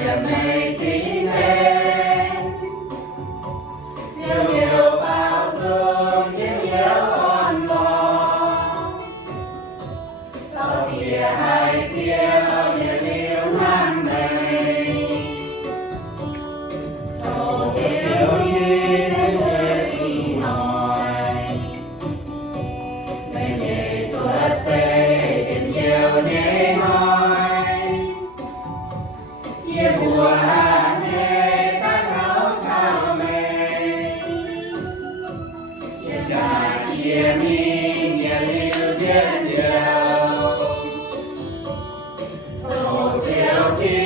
giờ mây xin thêm nhiều điều bao dung thêm nhiều ôn lo tao chia hai chia tao giờ yêu năm này tao chia chia thêm chia nói nên nhẹ xuất sẽ thêm nhiều để nói ye bùa nghe ta tháo thao mê ye cả chia mi ye liu thiên điều tổ chiếu chi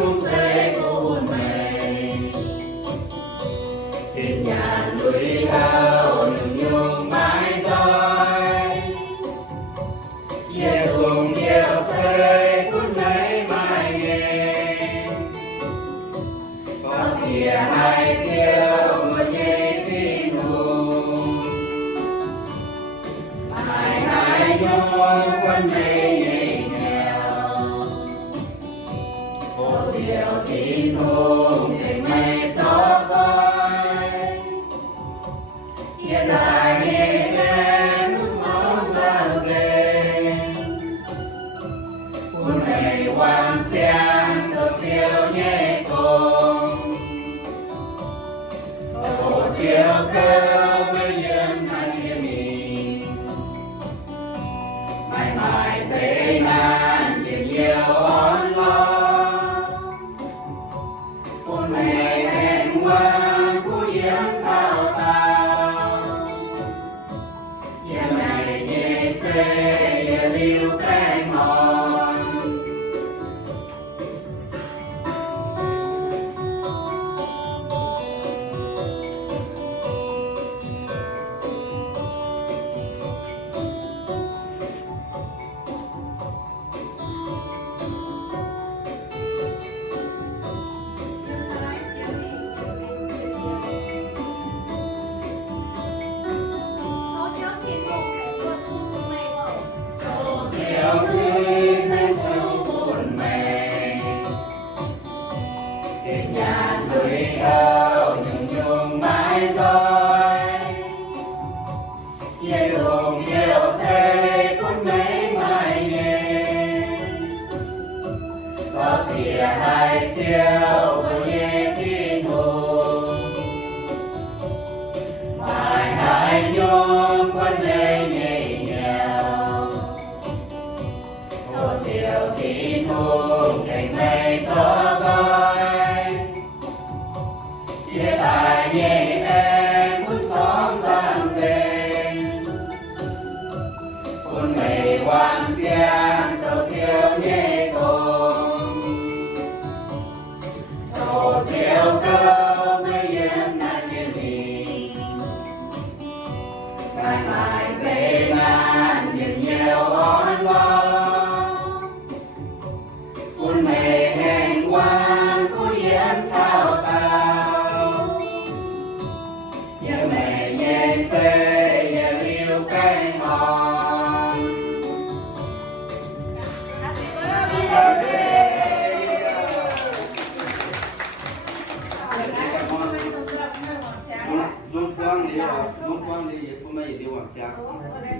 cũng sẽ cuốn mê thiên nhàn núi cao nhung nhung mãi rơi ye cùng chiếu sẽ cuốn lấy mai nghe chia hai chiều một nhịp tin hùng hai hai nhung quân mây nhẹ nghèo một chiều tin hùng trên mây gió bay chia lại nhịp em lúc mong giao dề quân mây hoàng xiang gió chiều nhẹ cùng chiều cao với dân anh em mình mãi mãi thế nan tìm nhiều ón lo một ngày hẹn ngoan của yếm thao tao yếm này nhẹ xê yếm liu cánh mòn chiều chi thanh phong buồn mê thiên nhàn núi cao nhung nhung mãi rơi ye dùng chiều xe cuốn mấy mai nghe tao chia hai chiều vừa nghe tin hùng hai hai nhung quân lên nhẹ nhàng chiều tin hùng cành mây gió bay chia tài nhẹ em muốn thóm giang dề cuốn mây hoàng xiang tao chiều nhẹ cùng tao chiều cao mây yếm na thiên mình mãi mãi thế nan tìm nhiều ón lo cuốn mây hẹn ngoan của yếm thao tao ye mây nhẹ xê ye liu cánh mòn Dung Quang đi, Dung Quang đi, cũng mấy đi hoàng sáng.